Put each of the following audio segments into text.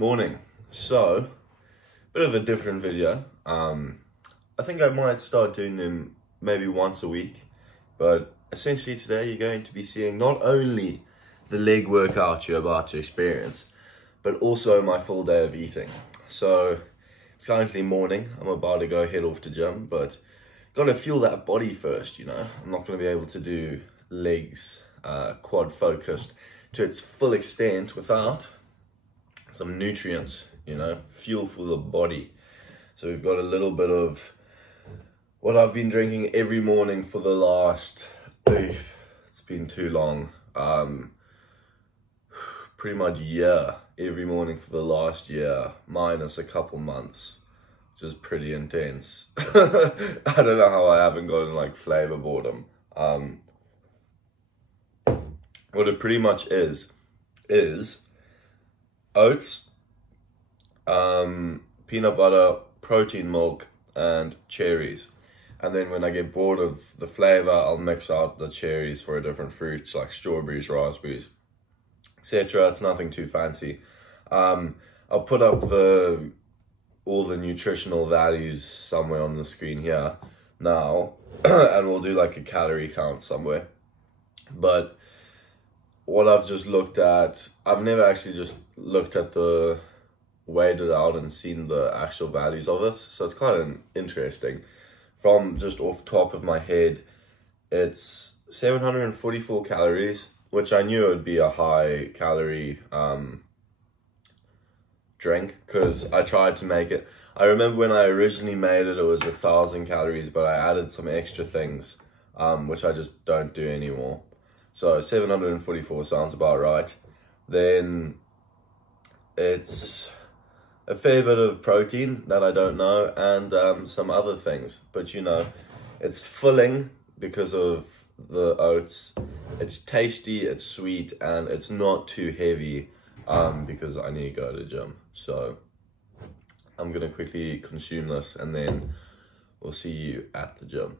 Morning. So, bit of a different video. I think I might start doing them maybe once a week, but essentially today you're going to be seeing not only the leg workout you're about to experience, but also my full day of eating. So, it's currently morning. I'm about to go head off to gym, but gotta fuel that body first, you know. I'm not gonna be able to do legs quad focused to its full extent without some nutrients, you know, fuel for the body. So we've got a little bit of what I've been drinking every morning for the last, it's been too long, pretty much year, every morning for the last year, minus a couple months, which is pretty intense. I don't know how I haven't gotten like flavor boredom. What it pretty much is oats, peanut butter, protein milk, and cherries. And then when I get bored of the flavor, I'll mix out the cherries for a different fruit, like strawberries, raspberries, etc. It's nothing too fancy. I'll put up all the nutritional values somewhere on the screen here now, and we'll do like a calorie count somewhere. But what I've just looked at, I've never actually just looked at weighed it out and seen the actual values of this, so it's kind of interesting. From just off the top of my head, it's 744 calories, which I knew it would be a high calorie drink, because I tried to make it. I remember when I originally made it, it was 1,000 calories, but I added some extra things, which I just don't do anymore. So 744 sounds about right. Then it's a fair bit of protein that I don't know, and some other things. But you know, it's filling because of the oats. It's tasty, it's sweet, and it's not too heavy because I need to go to the gym. So I'm gonna quickly consume this and then we'll see you at the gym.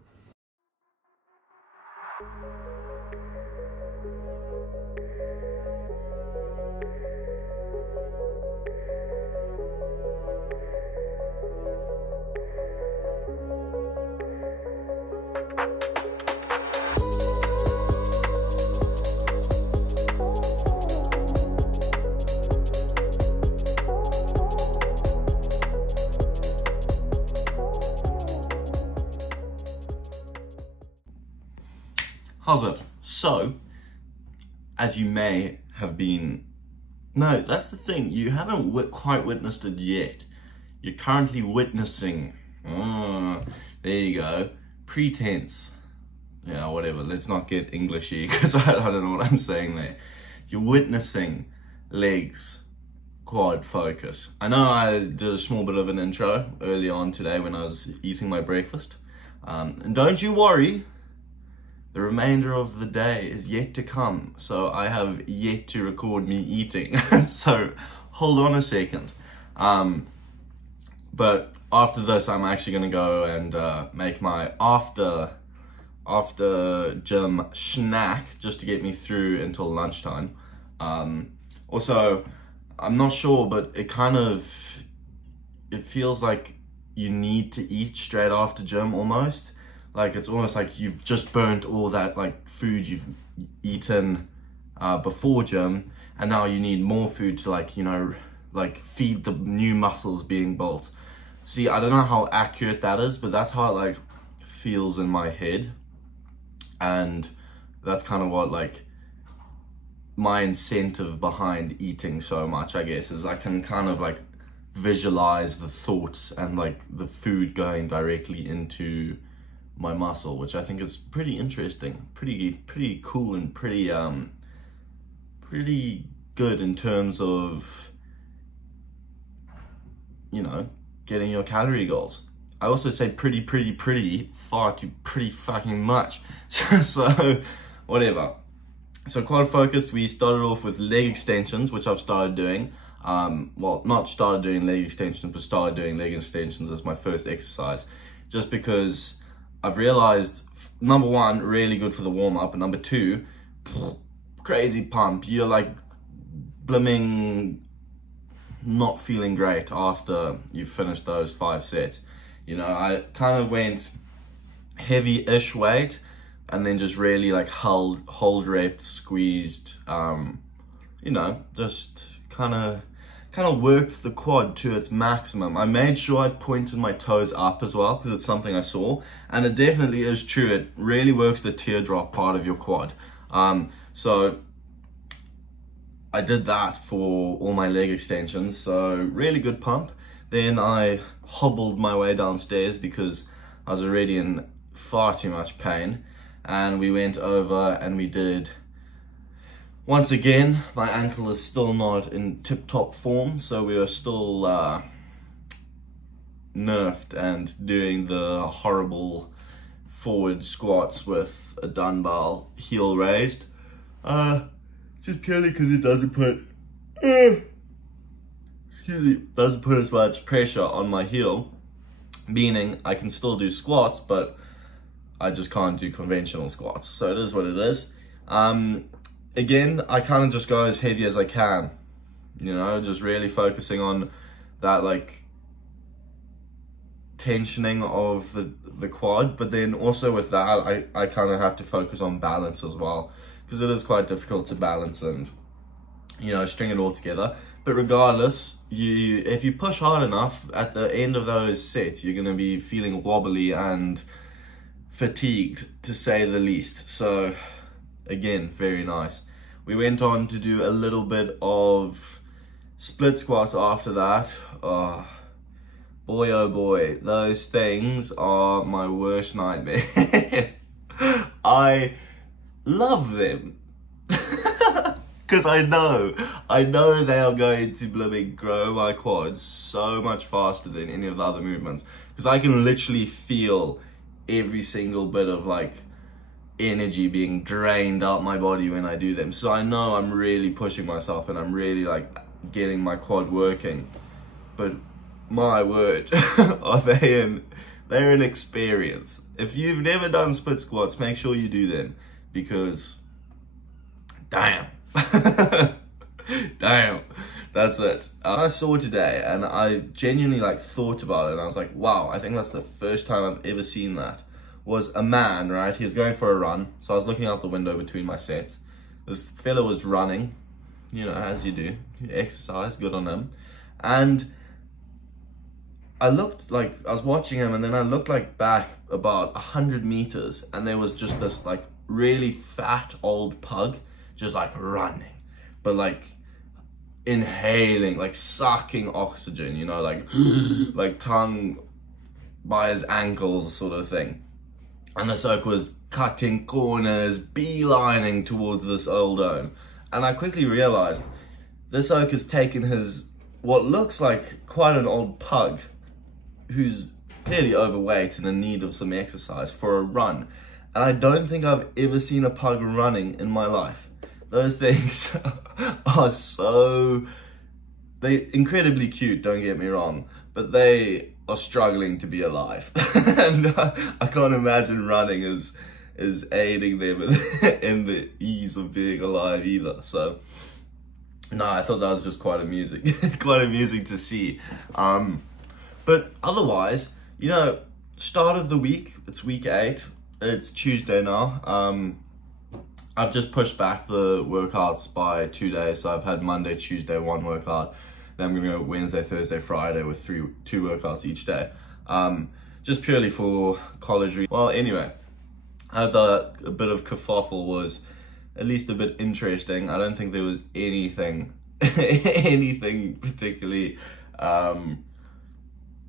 How's it? So, as you may have been, no, that's the thing, you haven't quite witnessed it yet. You're currently witnessing, there you go, pretense. Yeah, whatever, let's not get Englishy, because I don't know what I'm saying there. You're witnessing legs quad focus. I know I did a small bit of an intro early on today when I was eating my breakfast. And don't you worry, the remainder of the day is yet to come, so I have yet to record me eating. So hold on a second. But after this, I'm actually gonna go and make my after gym snack just to get me through until lunchtime. Also, I'm not sure, but it feels like you need to eat straight after gym almost. Like, it's almost like you've just burnt all that like food you've eaten before gym, and now you need more food to, like, you know, like feed the new muscles being built. See, I don't know how accurate that is, but that's how it like feels in my head. And that's kind of what like my incentive behind eating so much, I guess, is I can kind of like visualize the thoughts and like the food going directly into my muscle, which I think is pretty interesting, pretty cool, and pretty good in terms of, you know, getting your calorie goals. I also say pretty far too pretty fucking much. So whatever. So quad focused, we started off with leg extensions, which I've started doing. Well, not started doing leg extensions, but started doing leg extensions as my first exercise, just because I've realized, number one, really good for the warm-up, and number two, crazy pump. You're like blimming not feeling great after you finish those 5 sets. You know, I kind of went heavy-ish weight and then just really like hold reps, squeezed, you know, just kind of worked the quad to its maximum. I made sure I pointed my toes up as well, because it's something I saw, and it definitely is true. It really works the teardrop part of your quad. So I did that for all my leg extensions, so really good pump. Then I hobbled my way downstairs because I was already in far too much pain, and we went over and we did, once again, my ankle is still not in tip-top form, so we are still nerfed and doing the horrible forward squats with a dumbbell heel raised. Just purely because it doesn't put, doesn't put as much pressure on my heel, meaning I can still do squats, but I just can't do conventional squats. So it is what it is. Again, I kind of just go as heavy as I can, you know, just really focusing on that like tensioning of the quad, but then also with that, I kind of have to focus on balance as well, because it is quite difficult to balance and, you know, string it all together. But regardless, if you push hard enough, at the end of those sets, you're going to be feeling wobbly and fatigued, to say the least. So again, very nice. We went on to do a little bit of split squats after that. Oh boy, those things are my worst nightmare. I love them because I know they are going to blooming grow my quads so much faster than any of the other movements, because I can literally feel every single bit of like energy being drained out my body when I do them. So I know I'm really pushing myself and I'm really like getting my quad working. But my word, they're an experience. If you've never done split squats, make sure you do them, because damn. Damn, that's it. I saw today and I genuinely like thought about it, and I was like, wow, I think that's the first time I've ever seen that. Was a man, right? He was going for a run, so I was looking out the window between my sets. This fella was running, you know, as you do. You exercise, good on him. And I was watching him, and then I looked like back about 100 meters, and there was just this like really fat old pug just like running, but like inhaling, like sucking oxygen, you know, like like tongue by his ankles sort of thing. And the soak was cutting corners, beelining towards this old dome. And I quickly realized this oak has taken what looks like quite an old pug, who's clearly overweight and in need of some exercise, for a run. And I don't think I've ever seen a pug running in my life. Those things are they're incredibly cute, don't get me wrong, but they are struggling to be alive. And I can't imagine running is aiding them in the ease of being alive either. So no, I thought that was just quite amusing, quite amusing to see. But otherwise, you know, start of the week, it's week 8, it's Tuesday now. I've just pushed back the workouts by 2 days, so I've had Monday, Tuesday, 1 workout. Then I'm gonna go Wednesday, Thursday, Friday with 2 workouts each day. Just purely for college reasons. Well, anyway, I thought a bit of kerfuffle was at least a bit interesting. I don't think there was anything, anything particularly not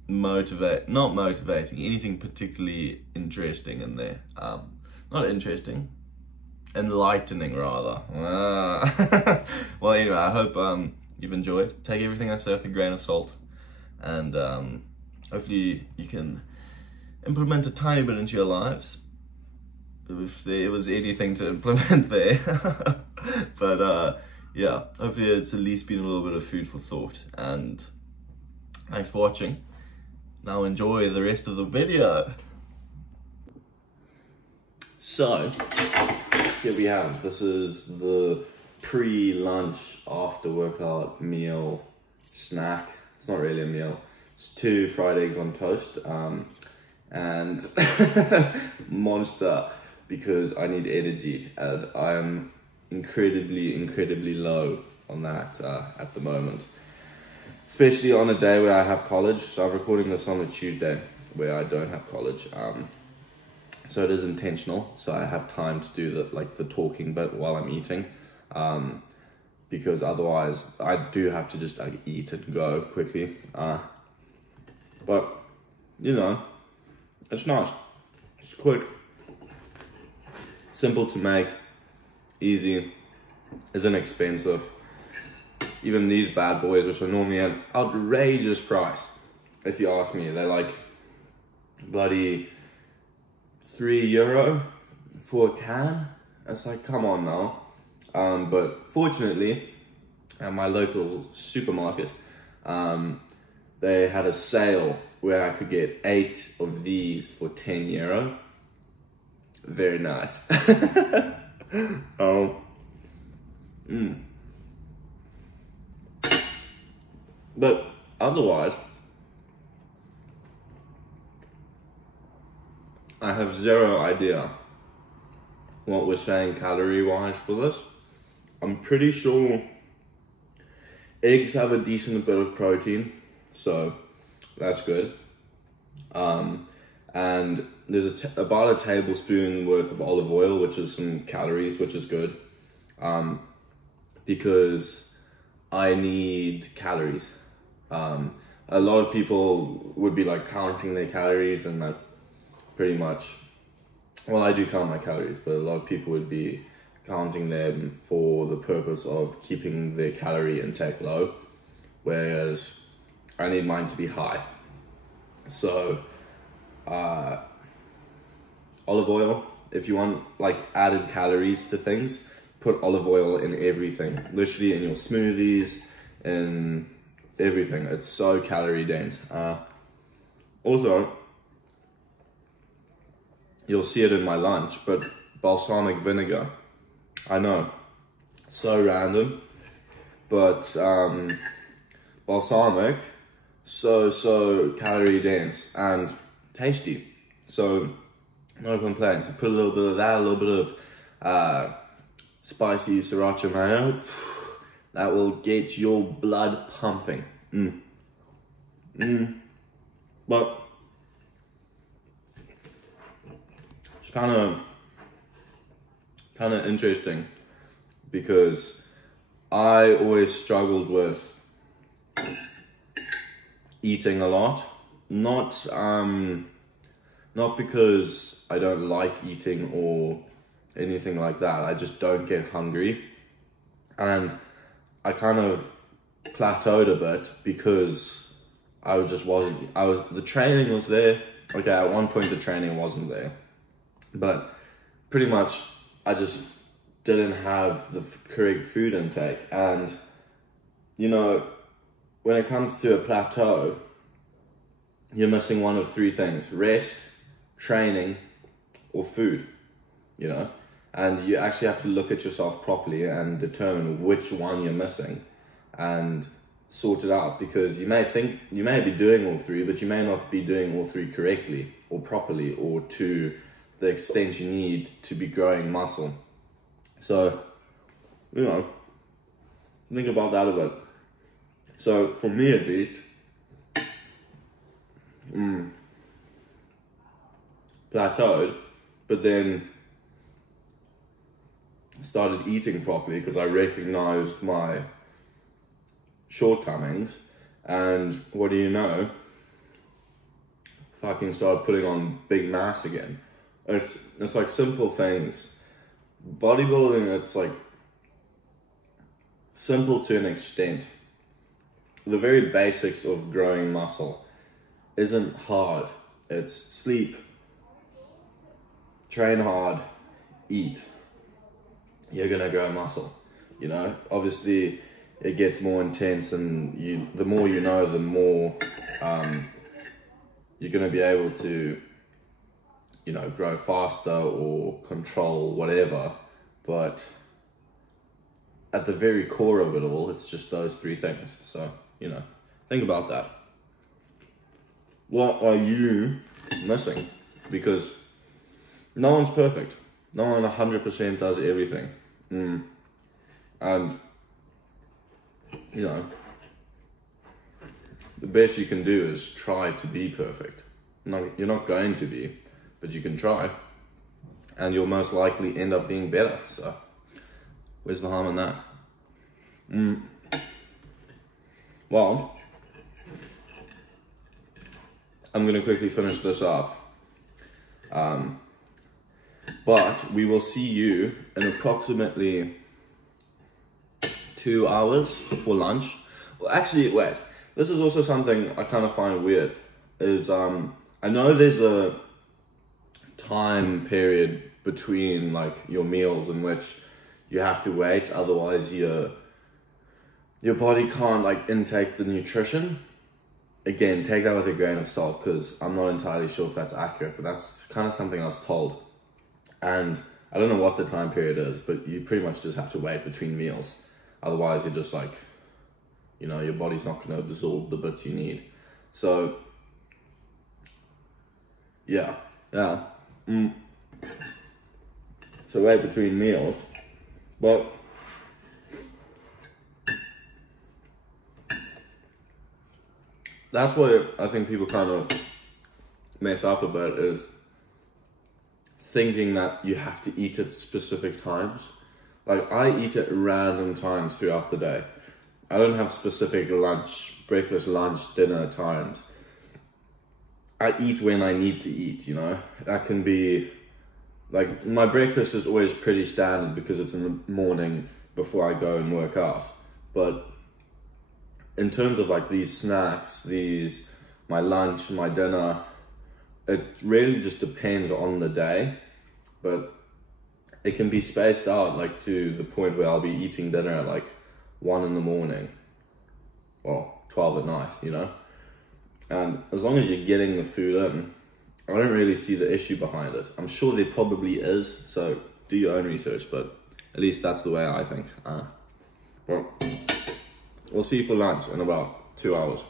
motivating, anything particularly interesting in there. Not interesting, enlightening rather. Well, anyway, I hope you've enjoyed. Take everything I say with a grain of salt, and hopefully you can implement a tiny bit into your lives, if there was anything to implement there. But yeah, hopefully it's at least been a little bit of food for thought, and thanks for watching. Now enjoy the rest of the video. So here we have, this is the pre-lunch after workout meal snack. It's not really a meal. It's 2 fried eggs on toast, and Monster, because I need energy, and I am incredibly low on that at the moment. Especially on a day where I have college. So I'm recording this on a Tuesday where I don't have college. So it is intentional. So I have time to do the talking bit while I'm eating. Because otherwise I do have to just eat and go quickly. But you know, it's nice. It's quick. Simple to make. Easy. Isn't expensive. Even these bad boys, which are normally an outrageous price, if you ask me, they're like bloody €3 for a can. It's like, come on now. But fortunately, at my local supermarket, they had a sale where I could get 8 of these for €10. Very nice. But otherwise, I have zero idea what we're saying calorie-wise for this. I'm pretty sure eggs have a decent bit of protein, so that's good. And there's about a tablespoon worth of olive oil, which is some calories, which is good. Because I need calories. A lot of people would be like counting their calories, and that pretty much, well, I do count my calories, but a lot of people would be counting them for the purpose of keeping their calorie intake low, whereas I need mine to be high. So olive oil, if you want like added calories to things, put olive oil in everything, literally in your smoothies, in everything. It's so calorie dense. Also, you'll see it in my lunch, but balsamic vinegar. I know, so random, but balsamic, so calorie dense and tasty. So no complaints. Put a little bit of that, a little bit of spicy sriracha mayo. That will get your blood pumping. But it's kind of interesting, because I always struggled with eating a lot. Not because I don't like eating or anything like that. I just don't get hungry. And I kind of plateaued a bit because the training was there. Okay, at one point the training wasn't there. But pretty much I just didn't have the correct food intake. And, you know, when it comes to a plateau, you're missing one of 3 things: rest, training, or food, you know? And you actually have to look at yourself properly and determine which one you're missing and sort it out, because you may think you may be doing all 3, but you may not be doing all 3 correctly or properly or to the extent you need to be growing muscle. So, you know, think about that a bit. So for me at least, plateaued, but then started eating properly because I recognized my shortcomings, and what do you know, fucking started putting on big mass again. It's like simple things. Bodybuilding, it's like simple to an extent. The very basics of growing muscle isn't hard. It's sleep, train hard, eat. You're gonna grow muscle, you know? Obviously, it gets more intense, and the more you know, the more you're gonna be able to, you know, grow faster or control whatever. But at the very core of it all, it's just those 3 things. So, you know, Think about that. What are you missing? Because no one's perfect. No one 100% does everything. And, you know, the best you can do is try to be perfect. No, you're not going to be, but you can try. And you'll most likely end up being better. So, where's the harm in that? Well, I'm going to quickly finish this up. But we will see you in approximately 2 hours for lunch. Well, actually, wait. This is also something I kind of find weird. Is I know there's a time period between like your meals in which you have to wait, otherwise your body can't like intake the nutrition. Again, take that with a grain of salt, because I'm not entirely sure if that's accurate, but that's kind of something I was told. And I don't know what the time period is, but you pretty much just have to wait between meals. Otherwise, you're just like, you know, your body's not going to absorb the bits you need. So, yeah. So wait between meals, but that's what I think people kind of mess up about, is thinking that you have to eat at specific times. Like, I eat at random times throughout the day. I don't have specific breakfast, lunch, dinner times. I eat when I need to eat, you know? That can be, like, my breakfast is always pretty standard because it's in the morning before I go and work out. But in terms of like these snacks, my lunch, my dinner, it really just depends on the day, but it can be spaced out like to the point where I'll be eating dinner at like 1 in the morning, well, 12 at night, you know? And as long as you're getting the food in, I don't really see the issue behind it. I'm sure there probably is, so do your own research, but at least that's the way I think. Well, we'll see you for lunch in about 2 hours.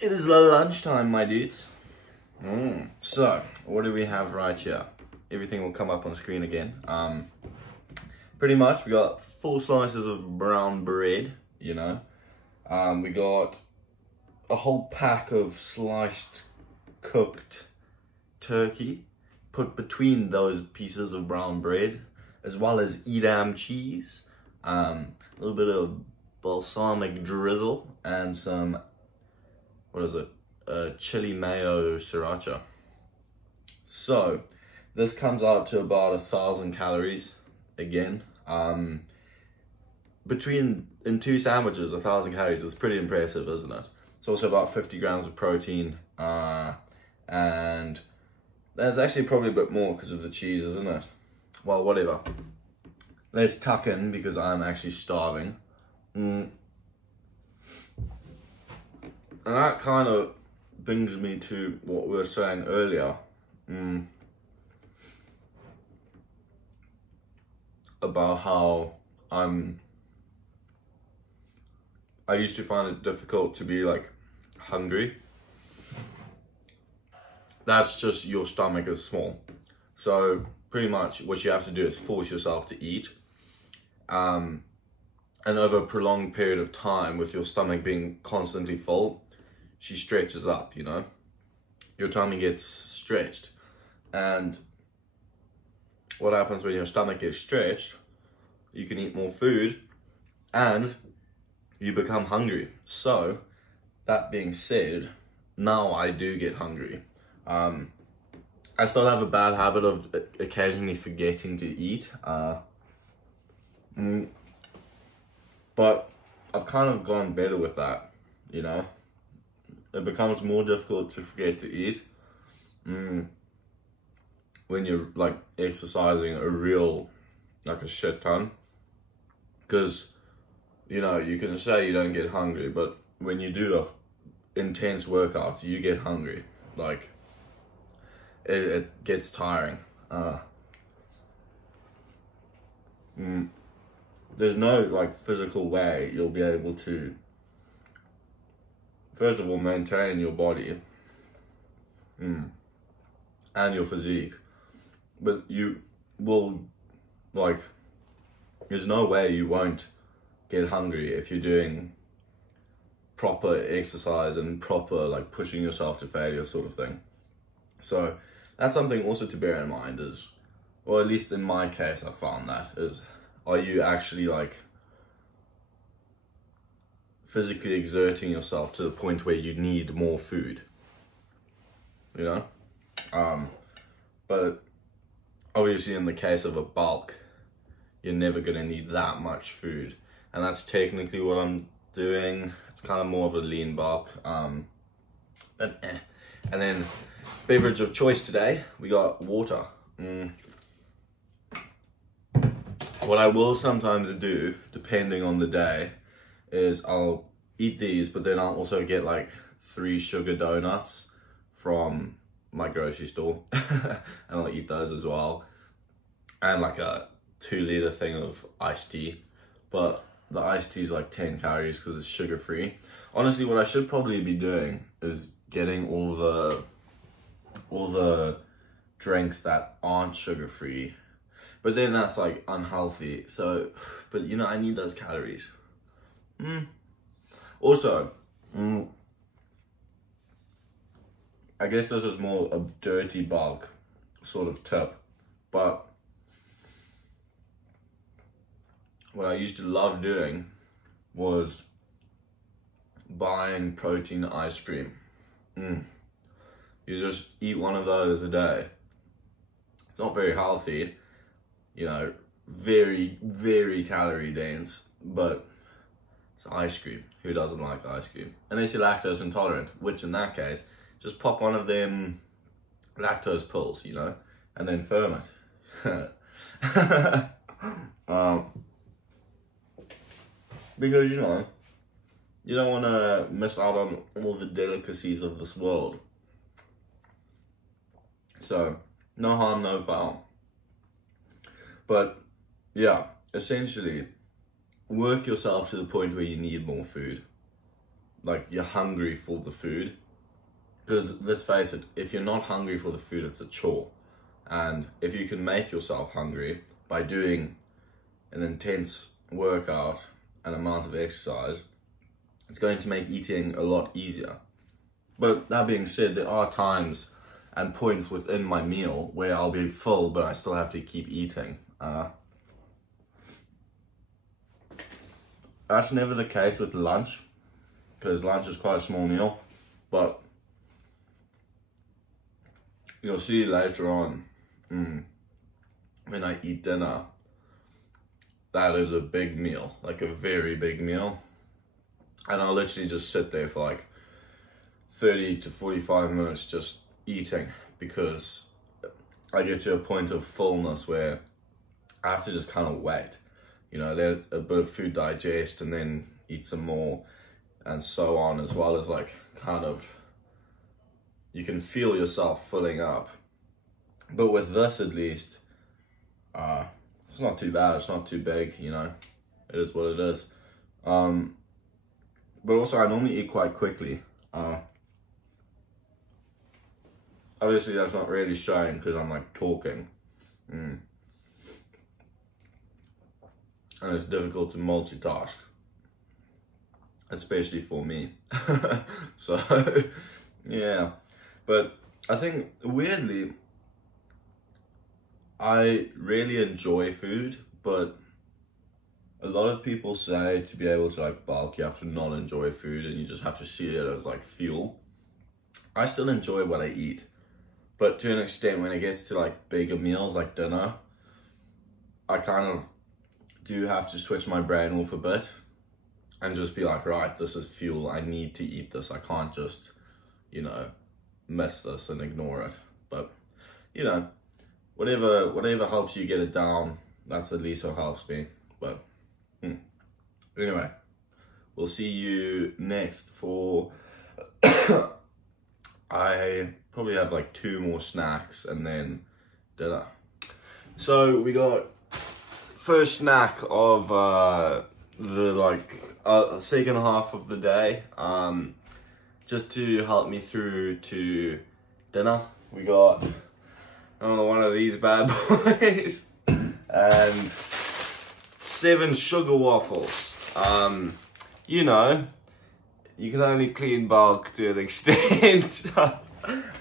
It is lunchtime, my dudes. So, what do we have right here? Everything will come up on screen again. Pretty much, we got 4 slices of brown bread, you know. We got a whole pack of sliced, cooked turkey put between those pieces of brown bread, as well as Edam cheese, a little bit of balsamic drizzle, and some, what is it, chili mayo sriracha. So this comes out to about 1,000 calories again. In 2 sandwiches, 1,000 calories is pretty impressive, isn't it? It's also about 50 grams of protein, and there's actually probably a bit more because of the cheese, isn't it? Well, whatever. Let's tuck in because I'm actually starving. And that kind of brings me to what we were saying earlier. About how I used to find it difficult to be like hungry. That's just your stomach is small. So pretty much what you have to do is force yourself to eat. And over a prolonged period of time, with your stomach being constantly full, she stretches up, you know? Your tummy gets stretched. And what happens when your stomach gets stretched, you can eat more food and you become hungry. So, that being said, now I do get hungry. I still have a bad habit of occasionally forgetting to eat. But I've kind of gone better with that, you know? It becomes more difficult to forget to eat when you're like exercising like a shit ton. Because, you know, you can say you don't get hungry, but when you do intense workouts, you get hungry. Like, it gets tiring. There's no like physical way you'll be able to first of all, maintain your body and your physique. But you will, like, there's no way you won't get hungry if you're doing proper exercise and proper, like, pushing yourself to failure sort of thing. So that's something also to bear in mind is, or at least in my case, I found that is, are you actually like physically exerting yourself to the point where you need more food, you know? But obviously in the case of a bulk, you're never gonna need that much food. And that's technically what I'm doing. It's kind of more of a lean bulk. And then beverage of choice today, we got water. What I will sometimes do, depending on the day, is I'll eat these, but then I'll also get like 3 sugar donuts from my grocery store, and I'll eat those as well, and like a 2-liter thing of iced tea. But the iced tea is like 10 calories because it's sugar free. Honestly, what I should probably be doing is getting all the drinks that aren't sugar free, but then that's like unhealthy. So, but you know, I need those calories. Also, I guess this is more a dirty bulk sort of tip, but what I used to love doing was buying protein ice cream. You just eat one of those a day. It's not very healthy, you know, very, very calorie dense, but it's ice cream. Who doesn't like ice cream? Unless you're lactose intolerant, which in that case, just pop one of them lactose pills, you know, and then ferment. Because, you know, you don't want to miss out on all the delicacies of this world. So, no harm, no foul. But, yeah, essentially, work yourself to the point where you need more food. Like, you're hungry for the food. Because, let's face it, if you're not hungry for the food, it's a chore. And if you can make yourself hungry by doing an intense workout and amount of exercise, it's going to make eating a lot easier. But that being said, there are times and points within my meal where I'll be full, but I still have to keep eating. That's never the case with lunch, because lunch is quite a small meal, but you'll see later on, when I eat dinner, that is a big meal, like a very big meal. And I'll literally just sit there for like 30 to 45 minutes just eating, because I get to a point of fullness where I have to just kind of wait, you know, let a bit of food digest and then eat some more, and so on, as well as like kind of, you can feel yourself filling up. But with this, at least, it's not too bad, it's not too big, you know, it is what it is. But also I normally eat quite quickly. Obviously that's not really showing because I'm like talking. And it's difficult to multitask, especially for me. So, yeah. But I think, weirdly, I really enjoy food, but a lot of people say to be able to like bulk, you have to not enjoy food and you just have to see it as like fuel. I still enjoy what I eat, but to an extent, when it gets to like bigger meals like dinner, I kind of do have to switch my brain off a bit and just be like, right, this is fuel, I need to eat this, I can't just, you know, miss this and ignore it. But, you know, whatever helps you get it down, that's at least what helps me. But anyway, we'll see you next for I probably have like 2 more snacks and then dinner. So we got first snack of the like second half of the day. just to help me through to dinner, we got one of these bad boys and 7 sugar waffles. You know, you can only clean bulk to an extent.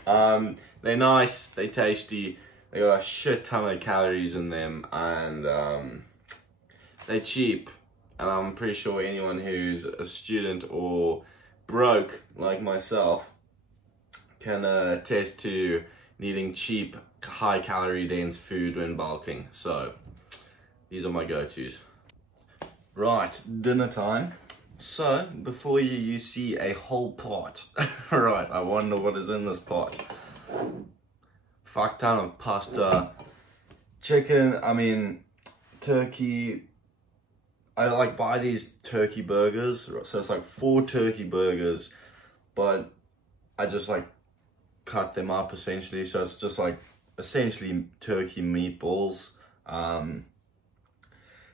They're nice, they're tasty, they got a shit ton of calories in them, and they're cheap. And I'm pretty sure anyone who's a student or broke like myself can attest to needing cheap, high calorie dense food when bulking. So these are my go-tos. Right, dinner time. So before you see a whole pot, right, I wonder what is in this pot. Fuck ton of pasta, chicken, turkey. I like buy these turkey burgers, so it's like 4 turkey burgers, but I just like cut them up essentially, so it's just like essentially turkey meatballs,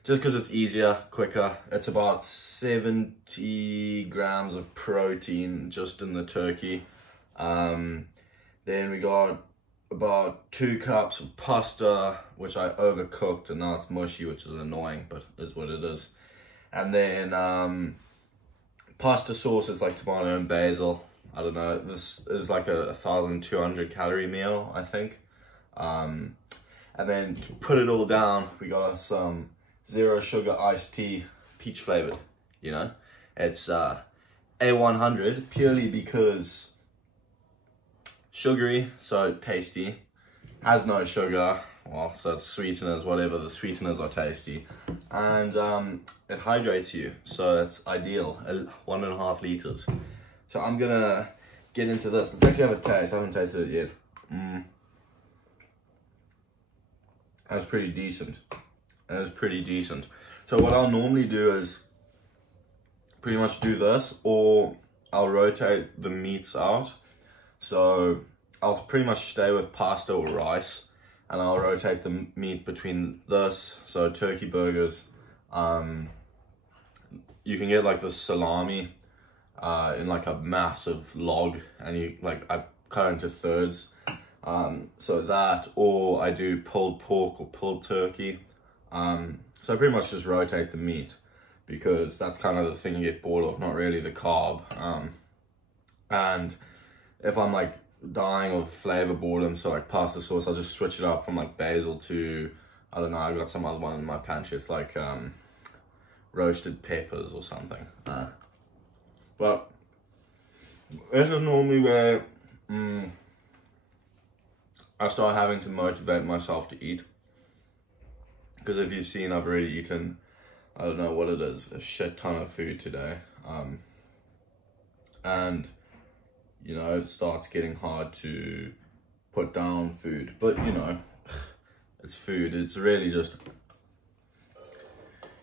just because it's easier, quicker. It's about 70 grams of protein just in the turkey. Then we got about 2 cups of pasta, which I overcooked and now it's mushy, which is annoying, but is what it is. And then pasta sauce is like tomato and basil. I don't know, this is like a 1,200 calorie meal, I think. And then to put it all down, we got some 0 sugar iced tea, peach flavored, you know. It's A100 purely because sugary, so tasty, has no sugar, well, so it's sweeteners, whatever, the sweeteners are tasty, and it hydrates you, so it's ideal, 1.5 liters. So I'm gonna get into this. Let's actually have a taste. I haven't tasted it yet. That's pretty decent. That is pretty decent. So what I'll normally do is pretty much do this, or I'll rotate the meats out. So I'll pretty much stay with pasta or rice, and I'll rotate the meat between this. So turkey burgers, you can get like the salami in like a massive log, and I cut it into thirds. So that, or I do pulled pork or pulled turkey. So I pretty much just rotate the meat, because that's kind of the thing you get bored of, not really the carb. And if I'm like dying of flavor boredom, so like pasta sauce, I'll just switch it up from like basil to, I don't know, I've got some other one in my pantry. It's like roasted peppers or something. But this is normally where I start having to motivate myself to eat. Because if you've seen, I've already eaten, I don't know what it is, a shit ton of food today. And you know, it starts getting hard to put down food, but you know, it's food. It's really just,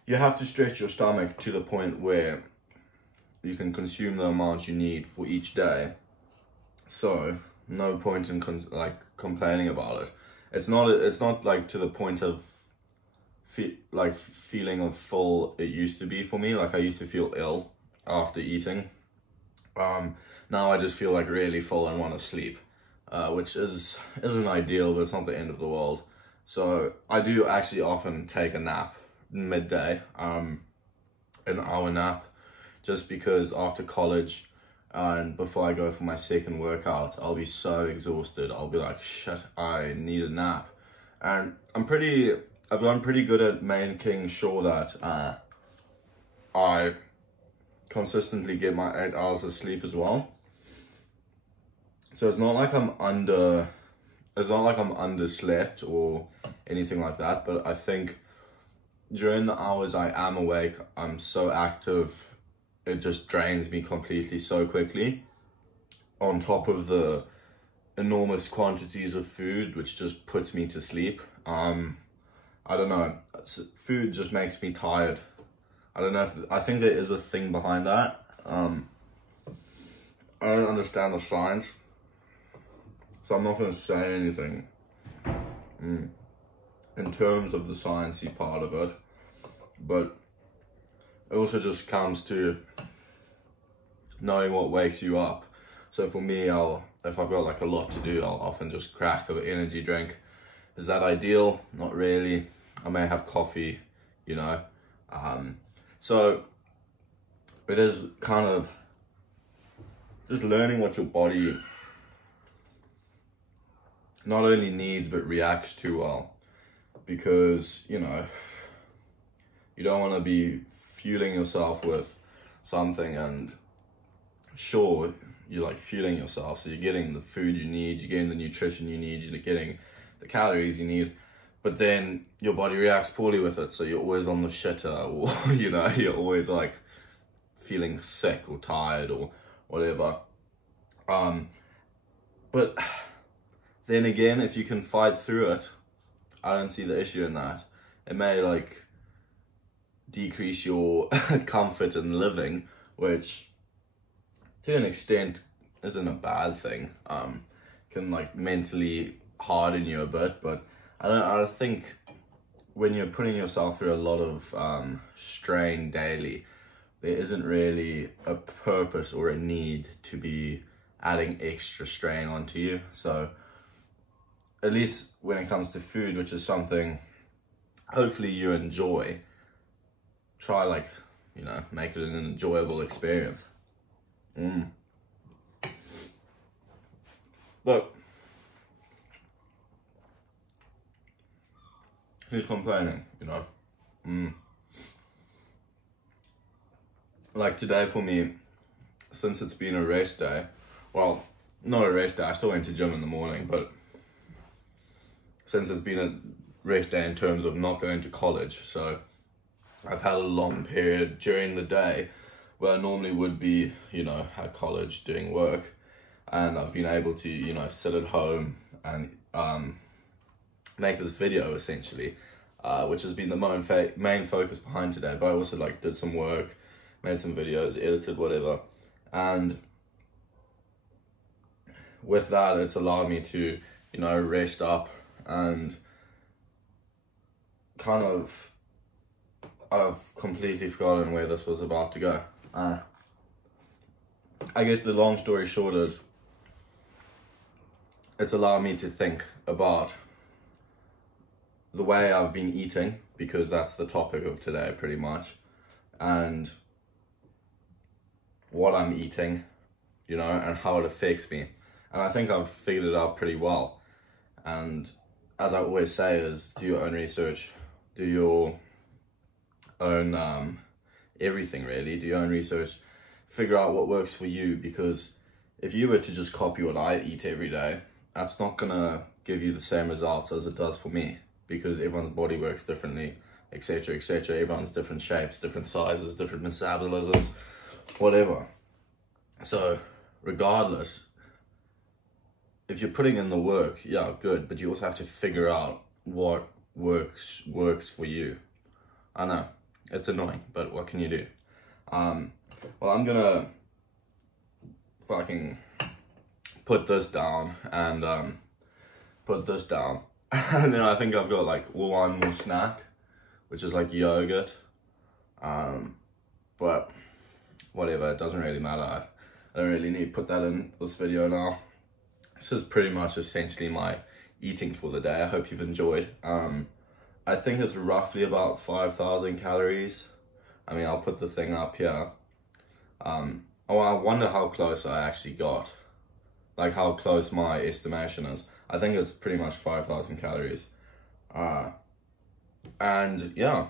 you have to stretch your stomach to the point where you can consume the amount you need for each day. So no point in complaining about it. It's not like to the point of feeling of full it used to be for me. Like I used to feel ill after eating. Now I just feel like really full and want to sleep, which isn't ideal, but it's not the end of the world. So I do actually often take a nap midday, an hour nap, just because after college and before I go for my second workout, I'll be so exhausted. I'll be like, shit, I need a nap. And I've gotten pretty good at making sure that I consistently get my 8 hours of sleep as well. So it's not like I'm underslept or anything like that, but I think during the hours I am awake, I'm so active, it just drains me completely so quickly, on top of the enormous quantities of food, which just puts me to sleep. I don't know, food just makes me tired. I don't know I think there is a thing behind that. I don't understand the science, so I'm not going to say anything in terms of the sciencey part of it, but it also just comes to knowing what wakes you up. So for me, if I've got like a lot to do, I'll often just crack an energy drink. Is that ideal? Not really. I may have coffee, you know. So it is kind of just learning what your body not only needs but reacts to well, because, you know, you don't want to be fueling yourself with something, and sure, you're like fueling yourself, so you're getting the food you need, you're getting the nutrition you need, you're getting the calories you need, but then your body reacts poorly with it, so you're always on the shitter, or you know, you're always like feeling sick or tired or whatever. But then again, if you can fight through it, I don't see the issue in that. It may like decrease your comfort in living, which to an extent isn't a bad thing. Can like mentally harden you a bit, but I think when you're putting yourself through a lot of strain daily, there isn't really a purpose or a need to be adding extra strain onto you. So at least when it comes to food, which is something hopefully you enjoy, try like, you know, make it an enjoyable experience. But who's complaining, you know? Like today for me, since it's been a race day, well, not a race day, I still went to gym in the morning, but since it's been a race day in terms of not going to college, so I've had a long period during the day where I normally would be, you know, at college doing work, and I've been able to, you know, sit at home and make this video essentially, which has been the main focus behind today. But I also like did some work, made some videos, edited, whatever, and with that it's allowed me to, you know, rest up, and kind of I've completely forgotten where this was about to go. I guess the long story short is it's allowed me to think about the way I've been eating, because that's the topic of today pretty much, and what I'm eating, you know, and how it affects me. And I think I've figured it out pretty well. And as I always say is, do your own research, do your own everything really, do your own research, figure out what works for you, because if you were to just copy what I eat every day, that's not gonna give you the same results as it does for me, because everyone's body works differently, etc, etc. Everyone's different shapes, different sizes, different metabolisms, whatever. So regardless, if you're putting in the work, yeah, good, but you also have to figure out what works for you. I know, it's annoying, but what can you do? Well, I'm gonna fucking put this down and put this down. And then I think I've got like one more snack, which is like yogurt. But whatever, it doesn't really matter. I don't really need to put that in this video now. This is pretty much essentially my eating for the day. I hope you've enjoyed. I think it's roughly about 5,000 calories. I mean, I'll put the thing up here. Oh, I wonder how close I actually got. Like how close my estimation is. I think it's pretty much 5,000 calories. And yeah,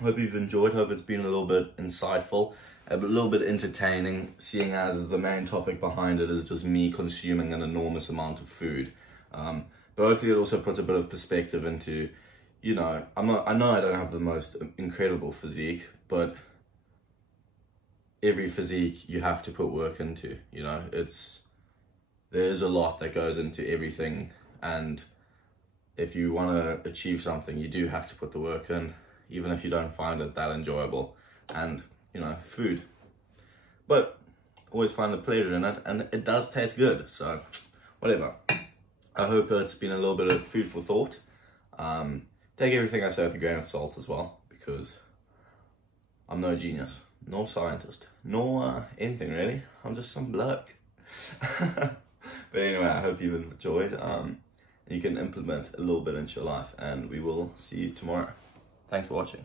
hope you've enjoyed. Hope it's been a little bit insightful, a little bit entertaining, seeing as the main topic behind it is just me consuming an enormous amount of food. But hopefully it also puts a bit of perspective into, you know, I know I don't have the most incredible physique, but every physique you have to put work into, you know, there's a lot that goes into everything, and if you want to achieve something, you do have to put the work in, even if you don't find it that enjoyable. And, you know, food, but always find the pleasure in it, and it does taste good, so whatever. I hope it's been a little bit of food for thought. Take everything I say with a grain of salt as well, because I'm no genius, nor scientist, nor anything really. I'm just some bloke. But anyway, I hope you've enjoyed. You can implement a little bit into your life, and we will see you tomorrow. Thanks for watching.